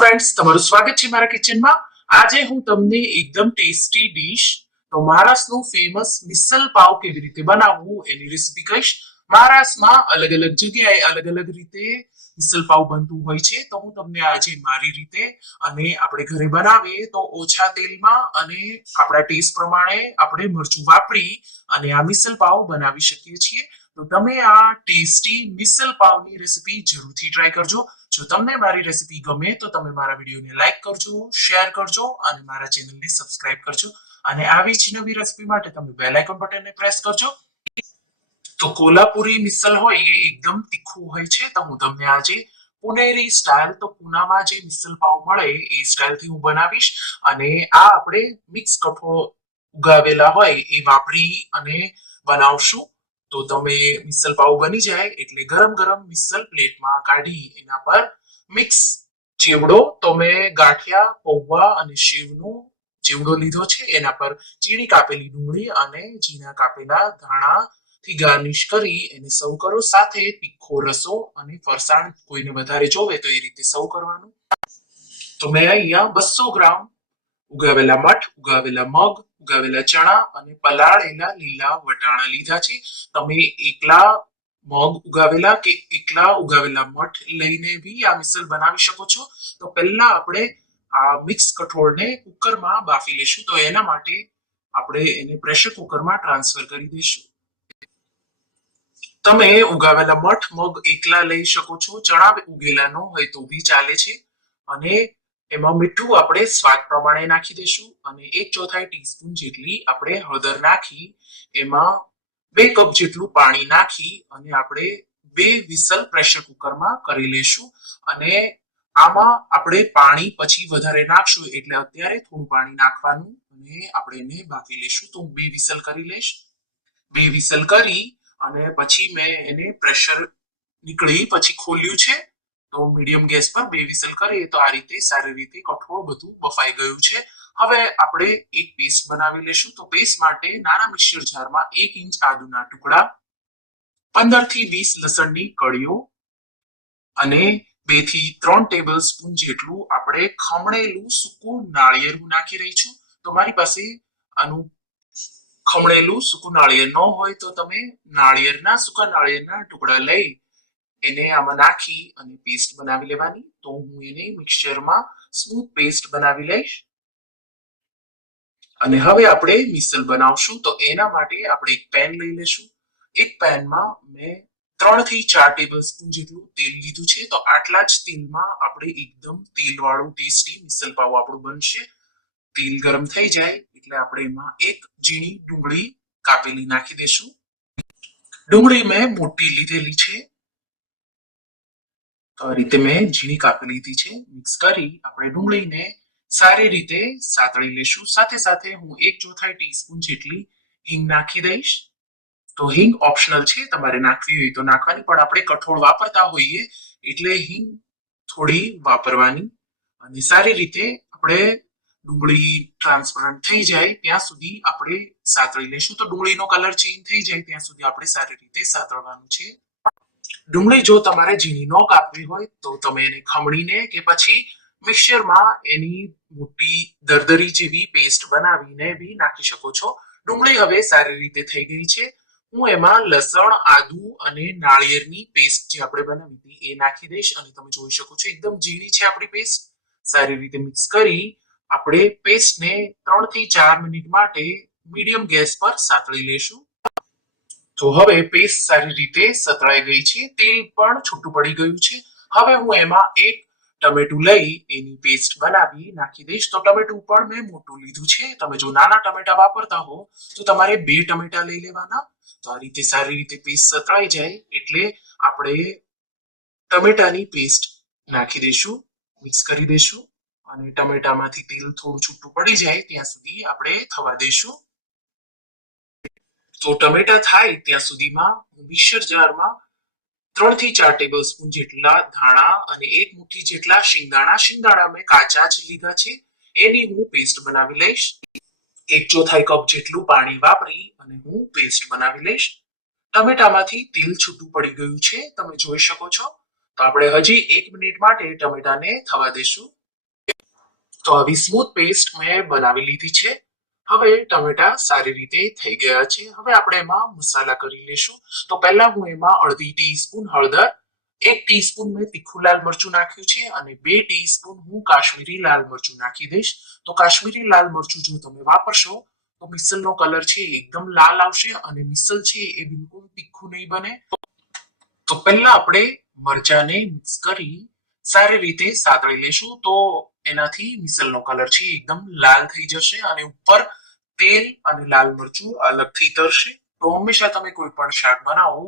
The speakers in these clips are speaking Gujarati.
ફ્રેન્ડ્સ, તમારું સ્વાગત છે મારા કિચનમાં. આજે હું તમને એકદમ ટેસ્ટી ડીશ તો મહારાષ્ટ્રનું ફેમસ મિસલ પાવ કેવી રીતે બનાવવું એની રેસીપી કહીશ. મહારાષ્ટ્રમાં અલગ અલગ જગ્યાએ અલગ અલગ રીતે મિસલ પાવ બનતું હોય છે, તો હું તમને આજે મારી રીતે અને આપણે ઘરે બનાવીએ તો ઓછા તેલમાં અને આપણા ટેસ્ટ પ્રમાણે આપણે મરચું વાપરી અને આ મિસલ પાવ બનાવી શકીએ છીએ. તો તમે આ ટેસ્ટી મિસલ પાવની રેસીપી જરૂરથી ટ્રાય કરજો. જો તમને મારી રેસીપી ગમે તો તમે મારા વિડીયોને લાઈક કરજો, શેર કરજો અને મારા ચેનલને સબસ્ક્રાઇબ કરજો. અને આવી જ નવી રેસીપી માટે તમે બેલ આઇકોન બટનને પ્રેસ કરજો. તો કોલ્હાપુરી મિસલ હોય એ એકદમ તીખું હોય છે, તો હું તમને આજે પુનેરી સ્ટાઇલ, તો પુનામાં જે મિસલ પાવ મળે એ સ્ટાઇલથી હું બનાવીશ. અને આ આપણે મિક્સ કઠોળ ઉગાવેલા હોય એ વાપરી અને બનાવશું. તો તમે મિસલ પાવ બની જાય એટલે ગરમ ગરમ મિસલ પ્લેટમાં કાઢી એના પર મિક્સ ચેવડો, તો મેં ગાંઠિયા, પૌવા અને શેવનો ચેવડો લીધો છે. એના પર ઝીણી કાપેલી ડુંગળી અને ઝીણા કાપેલા ધાણા થી ગાર્નિશ કરી એને સર્વ કરો. સાથે તીખો રસો અને ફરસાણ કોઈને વધારે જોવે તો એ રીતે સર્વ કરવાનું. તો મેં અહીંયા 200 ગ્રામ ઉગાવેલા મઠ, ઉગાવેલા મગ, ઉગાવેલા ચણા અને પલાળેલા લીલા વટાણા લીધા છે. તમે એકલા મગ ઉગાવેલા કે એકલા ઉગાવેલા મઠ લઈને બી આ મિસલ બનાવી શકો છો. તો પહેલા આપણે આ મિક્સ કઠોળને કુકરમાં બાફી લેશું. તો એના માટે આપણે એને પ્રેશર કુકરમાં ટ્રાન્સફર કરી દઈશું. તમે ઉગાવેલા મઠ મગ એકલા લઈ શકો છો, ચણા ઉગેલા ન હોય તો બી ચાલે છે. અને એમાં મીઠું આપણે સ્વાદ પ્રમાણે નાખી દઈશું અને 1/4 ટીસ્પૂન જેટલી આપણે હળદર નાખી એમાં 2 કપ જેટલું પાણી નાખી અને આપણે 2 વિસલ પ્રેશર કુકરમાં કરી લેશું. અને આમાં આપણે પાણી પછી વધારે નાખશું એટલે અત્યારે થોડું પાણી નાખવાનું અને આપણે એને બાફી લેશું. તો હું 2 વિસલ કરી લઈશ. 2 વિસલ કરી અને પછી મેં એને પ્રેશર નીકળી પછી ખોલ્યું છે. તો મીડિયમ ગેસ પર 2 વિસલ કરીએ તો આ રીતે સારી રીતે કઠોળ બધું બફાઈ ગયું છે. હવે આપણે એક પેસ્ટ બનાવી લેશું. તો પેસ્ટ માટે નાના મિક્સર જારમાં 1 ઇંચ આદુના ટુકડા, 15 થી 20 લસણની કળીઓ અને 2 થી 3 ટેબલ સ્પૂન જેટલું આપણે ખમણેલું સૂકું નાળિયેર હું નાખી રહી છું. તો મારી પાસે આનું ખમણેલું સૂકું નાળિયેર ન હોય તો તમે નાળિયેરના સૂકા નાળિયેરના ટુકડા લઈ એને આમાં નાખી અને પેસ્ટ બનાવી લેવાની. તો હું એને મિક્સચરમાં સ્મૂથ પેસ્ટ બનાવી લઈશ. અને હવે આપણે મિસલ બનાવશું. તો એના માટે આપણે એક પેન લઈ લેશું. એક પેનમાં મેં 3 થી 4 ટેબલ સ્પૂન જેટલું તેલ લીધું છે. તો આટલા જ તેલમાં આપણે એકદમ તેલવાળું ટેસ્ટી મિસલ પાવ આપણું બનશે. તેલ ગરમ થઈ જાય એટલે આપણે એમાં એક ઝીણી ડુંગળી કાપેલી નાખી દેશું. ડુંગળી મેં મોટી લીધેલી છે, તો આ રીતે મેં ઝીણી કાપી લીધી છે. મિક્સ કરી આપણે ડુંગળીને સારી રીતે સાતળી લેશું. સાથે સાથે હું 1/4 ટીસ્પૂન જેટલી હિંગ નાખી દઈશ. તો હિંગ ઓપ્શનલ છે, તમારે નાખવી હોય તો નાખવાની, પણ આપણે કઠોળ વાપરતા હોઈએ એટલે હિંગ થોડી વાપરવાની. અને સારી રીતે આપણે ડુંગળી ટ્રાન્સપરન્ટ થઈ જાય ત્યાં સુધી આપણે સાતળી લેશું. તો ડુંગળીનો કલર ચેન્જ થઈ જાય ત્યાં સુધી આપણે સારી રીતે સાતળવાનું છે. ડુંગળી જો તમારે ઝીણી ન કાપવી હોય તો તમે એને ખમણીને કે પછી મિક્સચરમાં એની મોટી દરદરી જેવી પેસ્ટ બનાવીને બી નાખી શકો છો. ડુંગળી હવે સારી રીતે થઈ ગઈ છે. હું એમાં લસણ, આદુ અને નાળિયેરની પેસ્ટ જે આપણે બનાવી હતી એ નાખી દઈશ. અને તમે જોઈ શકો છો એકદમ ઝીણી છે આપણી પેસ્ટ. સારી રીતે મિક્સ કરી આપણે પેસ્ટને 3 થી 4 મિનિટ માટે મીડિયમ ગેસ પર સાતળી લેશું. તો હવે પેસ્ટ સારી રીતે સતળાઈ ગઈ છે, તેલ પણ છૂટું પડી ગયું છે. હવે હું એમાં એક ટમેટું લઈ એની પેસ્ટ બનાવી નાખી દઈશ. તો ટમેટું પણ મેં મોટું લીધું છે. તમે જો નાના ટમેટા વાપરતા હો તો તમારે 2 ટમેટા લઈ લેવાના. તો આ રીતે સારી રીતે પેસ્ટ સતળાઈ જાય એટલે આપણે ટમેટાની પેસ્ટ નાખી દઈશું, મિક્સ કરી દઈશું અને ટમેટામાંથી તેલ થોડું છૂટું પડી જાય ત્યાં સુધી આપણે થવા દઈશું. તો ટમેટા થાય ત્યાં સુધીમાં હું મિક્સર જારમાં 3 થી 4 ટેબલ સ્પૂન જેટલા ધાણા અને 1 મુઠ્ઠી જેટલા શિંગદાણા મેં કાચા જ લીધા છે, એની હું પેસ્ટ બનાવી લઈશ. 1/4 કપ જેટલું પાણી વાપરી અને હું પેસ્ટ બનાવી લઈશ. ટમેટામાંથી તેલ છૂટું પડી ગયું છે, તમે જોઈ શકો છો. તો આપણે હજી 1 મિનિટ માટે ટમેટાને થવા દેશું. તો આવી સ્મૂથ પેસ્ટ મેં બનાવી લીધી છે. હવે ટમેટા સારી રીતે થઈ ગયા છે. હવે આપણે એમાં મસાલા કરી લેશું. તો પહેલા હું એમાં અડધી ટીસ્પૂન હળદર, 1 ટીસ્પૂન મેં તીખું લાલ મરચું નાખ્યું છે અને 2 ટીસ્પૂન હું કાશ્મીરી લાલ મરચું નાખી દઈશ. તો કાશ્મીરી લાલ મરચું જો તમે વાપરશો તો મિસલનો કલર છે એકદમ લાલ આવશે અને મિસલ છે એ બિલકુલ તીખું નહીં બને. તો પહેલા આપણે મરચાને મિક્સ કરી સારી રીતે સાતળી લેશું. તો એનાથી મિસલનો કલર છે એકદમ લાલ થઈ જશે અને ઉપર તેલ અને લાલ મરચું અલગથી તરશે. તો હંમેશા તમે કોઈ પણ શાક બનાવો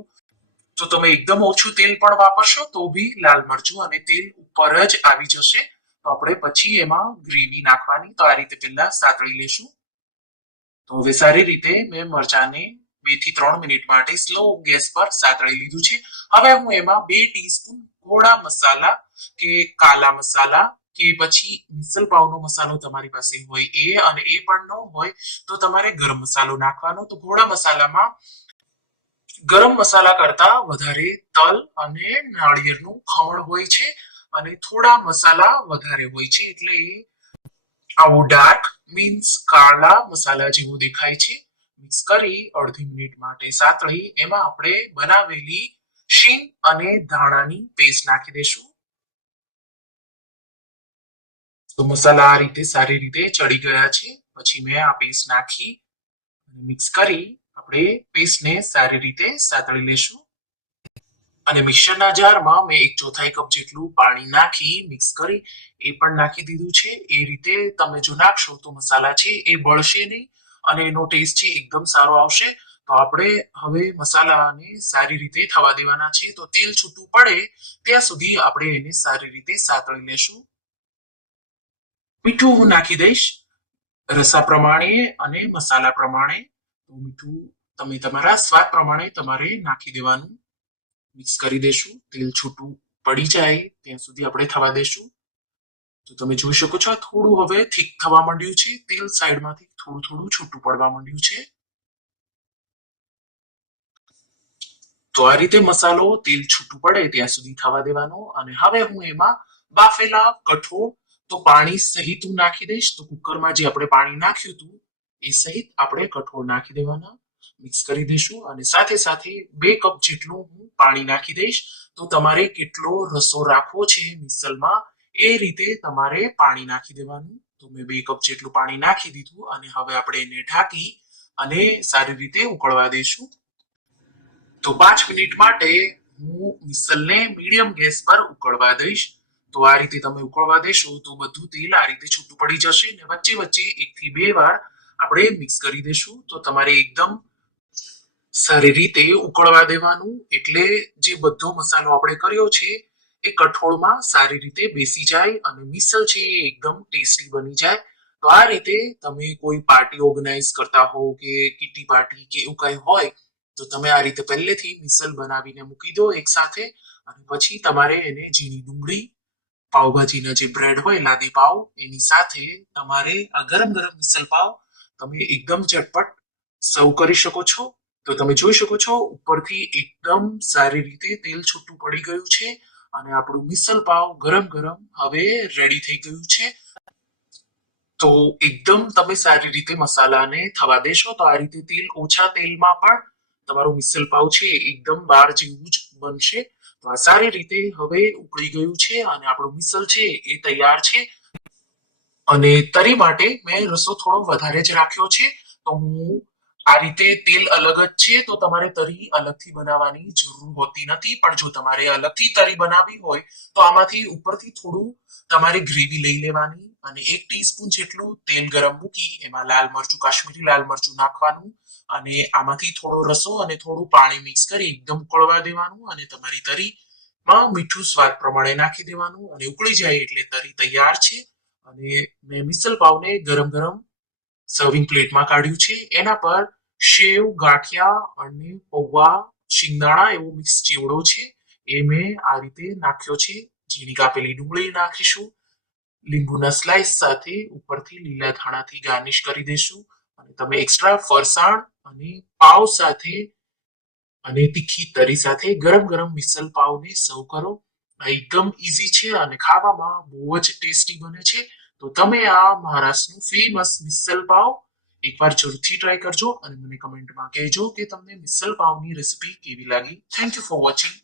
તો તમે એકદમ ઓછું તેલ પણ વાપરશો તો બી લાલ મરચું અને તેલ ઉપર જ આવી જશે. તો આપણે પછી એમાં ગ્રેવી નાખવાની. તો આ રીતે પહેલા સાતળી લેશું. તો હવે સારી રીતે મેં મરચાને 2 થી 3 મિનિટ માટે સ્લો ગેસ પર સાતળી લીધું છે. હવે હું એમાં 2 ટીસ્પૂન ઘોડા મસાલા કે કાલા મસાલા કે પછી મિસલ પાવનો મસાલો તમારી પાસે હોય એ, અને એ પણ ન હોય તો તમારે ગરમ મસાલો નાખવાનો. તો ઘોડા મસાલામાં ગરમ મસાલા કરતા વધારે તલ અને નાળિયેરનું ખમણ હોય છે અને થોડા મસાલા વધારે હોય છે, એટલે આવું ડાર્ક મીન્સ કાળા મસાલા જેવું દેખાય છે. મિક્સ કરી અડધી મિનિટ માટે સાતળી એમાં આપણે બનાવેલી શીંગ અને ધાણાની પેસ્ટ નાખી દેશું. તો મસાલા આ રીતે સારી રીતે ચડી ગયા છે. પછી મેં આ પેસ્ટ નાખી મિક્સ કરી આપણે પેસ્ટને સારી રીતે સાતળી લેશું. અને મિક્સરના જારમાં મેં 1/4 કપ જેટલું પાણી નાખી મિક્સ કરી એ પણ નાખી દીધું છે. એ રીતે તમે જો નાખશો તો મસાલા છે એ બળશે નહીં અને એનો ટેસ્ટ છે એકદમ સારો આવશે. તો આપણે હવે મસાલાને સારી રીતે થવા દેવાના છે. તો તેલ છૂટું પડે ત્યાં સુધી આપણે એને સારી રીતે સાતળી લેશું. મીઠું હું નાખી દઈશ રસા પ્રમાણે અને મસાલા પ્રમાણે. તો મીઠું તમે તમારા સ્વાદ પ્રમાણે તમારે નાખી દેવાનું. મિક્સ કરી દેશું. તેલ છૂટું પડી જાય ત્યાં સુધી આપણે થવા દેશું. તો તમે જોઈ શકો છો થોડું હવે થીક થવા માંડ્યું છે. તેલ સાઈડમાંથી થોડું થોડું છૂટું પડવા માંડ્યું છે. તો આ રીતે મસાલો તેલ છૂટું પડે ત્યાં સુધી થવા દેવાનો. અને હવે હું એમાં બાફેલા કઠોળ તો પાણી સહિત હું નાખી દઈશ. તો કુકરમાં જે આપણે પાણી નાખ્યું હતું એ સહિત આપણે કઠોળ નાખી દેવાના. મિક્સ કરી દઈશું અને સાથે સાથે 2 કપ જેટલું હું પાણી નાખી દઈશ. તો તમારે કેટલો રસો રાખવો છે મિસલમાં એ રીતે તમારે પાણી નાખી દેવાનું. તો મેં 2 કપ જેટલું પાણી નાખી દીધું અને હવે આપણે એને ઢાંકી અને સારી રીતે ઉકળવા દઈશું. તો 5 મિનિટ માટે હું મિસલને મીડિયમ ગેસ પર ઉકળવા દઈશ. તો આ રીતે તમે ઉકળવા દેશો તો બધું તેલ આ રીતે છૂટું પડી જશે અને વચ્ચે વચ્ચે 1 થી 2 વાર આપણે મિક્સ કરી દેશું. તો તમારે એકદમ સારી રીતે ઉકળવા દેવાનું, એટલે જે બધો મસાલો આપણે કર્યો છે એ કઠોળમાં સારી રીતે બેસી જાય અને મિસલ છે એ એકદમ ટેસ્ટી બની જાય. તો આ રીતે તમે કોઈ પાર્ટી ઓર્ગેનાઇઝ કરતા હો કે કિટી પાર્ટી કે એવું કઈ હોય તો તમે આ રીતે પહેલેથી મિસલ બનાવીને મૂકી દો એક સાથે. અને પછી તમારે એને ઝીણી ડુંગળી, પાવભાજીના જે બ્રેડ હોય લાદી પાવ એની સાથે તમારે આ ગરમ ગરમ મિસલ પાવ તમે એકદમ ઝટપટ સર્વ કરી શકો છો. તો તમે જોઈ શકો છો ઉપરથી એકદમ સારી રીતે તેલ છૂટું પડી ગયું છે અને આપણું મિસલ પાવ ગરમ ગરમ હવે રેડી થઈ ગયું છે. તો એકદમ તમે સારી રીતે મસાલાને થવા દેશો તો આ રીતે તેલ ઓછા તેલમાં પણ તમારું મિસલ પાવ છે એકદમ બાર જેવું જ બનશે. તો આ સારી રીતે હવે ઉકળી ગયું છે અને આપણું મિસલ છે એ તૈયાર છે. અને તરી માટે મેં રસો થોડો વધારે જ રાખ્યો છે. તો હું આ રીતે તેલ અલગ જ છે તો તમારે તરી અલગથી બનાવવાની જરૂર હોતી નથી. પણ જો તમારે અલગથી તરી બનાવવી હોય તો આમાંથી ઉપરથી થોડું તમારે ગ્રેવી લઈ લેવાની અને 1 ટીસ્પૂન જેટલું તેલ ગરમ મૂકી એમાં લાલ મરચું, કાશ્મીરી લાલ મરચું નાખવાનું અને આમાંથી થોડો રસો અને થોડું પાણી મિક્સ કરી એકદમ ઉકળવા દેવાનું અને તમારી તરીમાં મીઠું સ્વાદ પ્રમાણે નાખી દેવાનું અને ઉકળી જાય એટલે તરી તૈયાર છે. અને મેં મિસલ પાવને ગરમ ગરમ સર્વિંગ પ્લેટમાં કાઢ્યું છે. એના પર સેવ, ગાંઠિયા અને પૌવા, શિંગદાણા એવો મિક્સ ચેવડો છે એ મેં આ રીતે નાખ્યો છે. ઝીણી કાપેલી ડુંગળી નાખીશું. લીંબુના સ્લાઇસ સાથે ઉપરથી લીલા ધાણાથી ગાર્નિશ કરી દેશું. અને તમે એક્સ્ટ્રા ફરસાણ અને પાવ સાથે અને તીખી તરી સાથે ગરમ ગરમ મિસલ પાવને સર્વ કરો. આ એકદમ ઈઝી છે અને ખાવામાં બહુ જ ટેસ્ટી બને છે. તો તમે આ મહારાષ્ટ્રનું ફેમસ મિસલ પાવ એકવાર જરૂરથી ટ્રાય કરજો અને મને કમેન્ટમાં કહેજો કે તમને મિસલ પાવની રેસિપી કેવી લાગી. Thank you for watching.